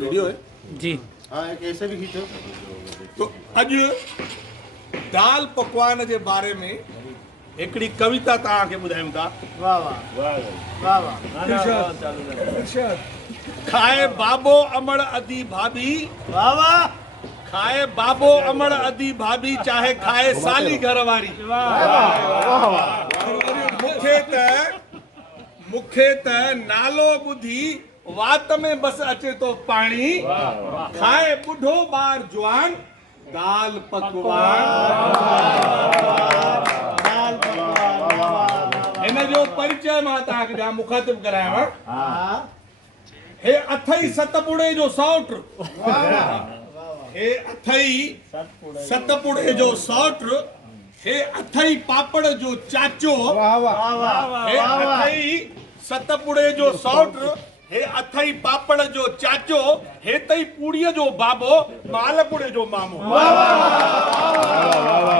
वीडियो है जी। हाँ एक ऐसे भी खींचो। तो अॼु दाल पकवान जे बारे में हिकिड़ी कविता तव्हांखे ॿुधायूं था। वाह वाह वाह वाह। खाए बाबो अमड़ अदी भाभी, वाह वाह। खाए बाबो अमड़ अदी भाभी, चाहे खाए साली घरवारी। मूंखे त नालो ॿुधी वात में बस अचे तो पाणी, खाए ॿुढो ॿार जवान दाल पकवान। हिन जो परिचय मां तव्हांखे ॾियां, मुखातिब करायांव। हे अथई सतपुड़े जो सौट, हे अथई सतपुड़े जो सौट, हे अथई पापड़ जो चाचो, हे अथई सतपुड़े जो सौट, हे अथई पापड़ जो चाचो, हे तई पूड़ीअ जो बाबो, मालपुड़े जो मामो।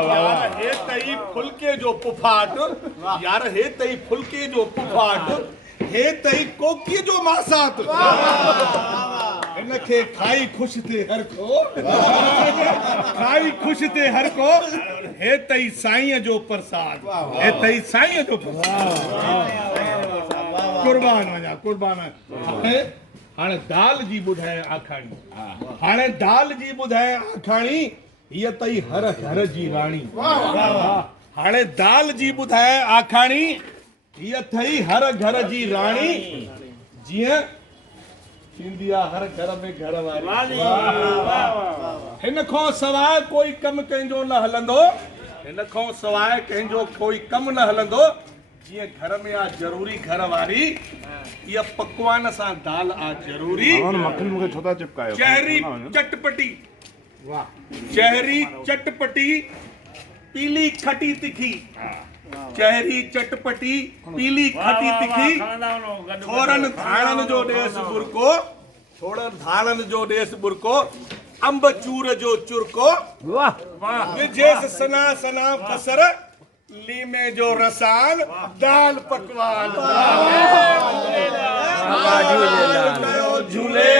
यार हे तई फुल्के जो पुफाट, यार हे तई फुल्के जो पुफाट, हे तई कोकीअ जो मासात। इनखे खाई खुश थे हर को, खाई खुश थे हर को, हे तई साईं जो प्रसाद, हे तई साईं जो प्रसाद। कुर्बान वञा कुर्बान। हाणे दाल जी ॿुधाए आखाणी, हाणे दाल जी ॿुधाए आखाणी, हीअ तई हर घर जी राणी। हाणे दाल जी ॿुधाए आखाणी, हीअ थई हर घर जी राणी, जीअं थींदी आहे हर घर में घरवारी। हिन खां सवाइ कोई कमु कंहिंजो न हलंदो, हिन खां सवाइ कंहिंजो कोई कमु न हलंदो, जीअं घर में आहे ज़रूरी घरवारी, इहा पकवान सां दाल आहे ज़रूरी। चहरी चटपटी, चहरी चटपटी पीली खटी तिखी, चहरी चटपटी पीली खटी तिखी, छोरन धाणन जो देस बुरको, छोरन धाणन जो देस बुरको, अंब चूर जो चुरको, विजेस सना सना बसर, लीमे जो रसान, दाल पकवान। झूले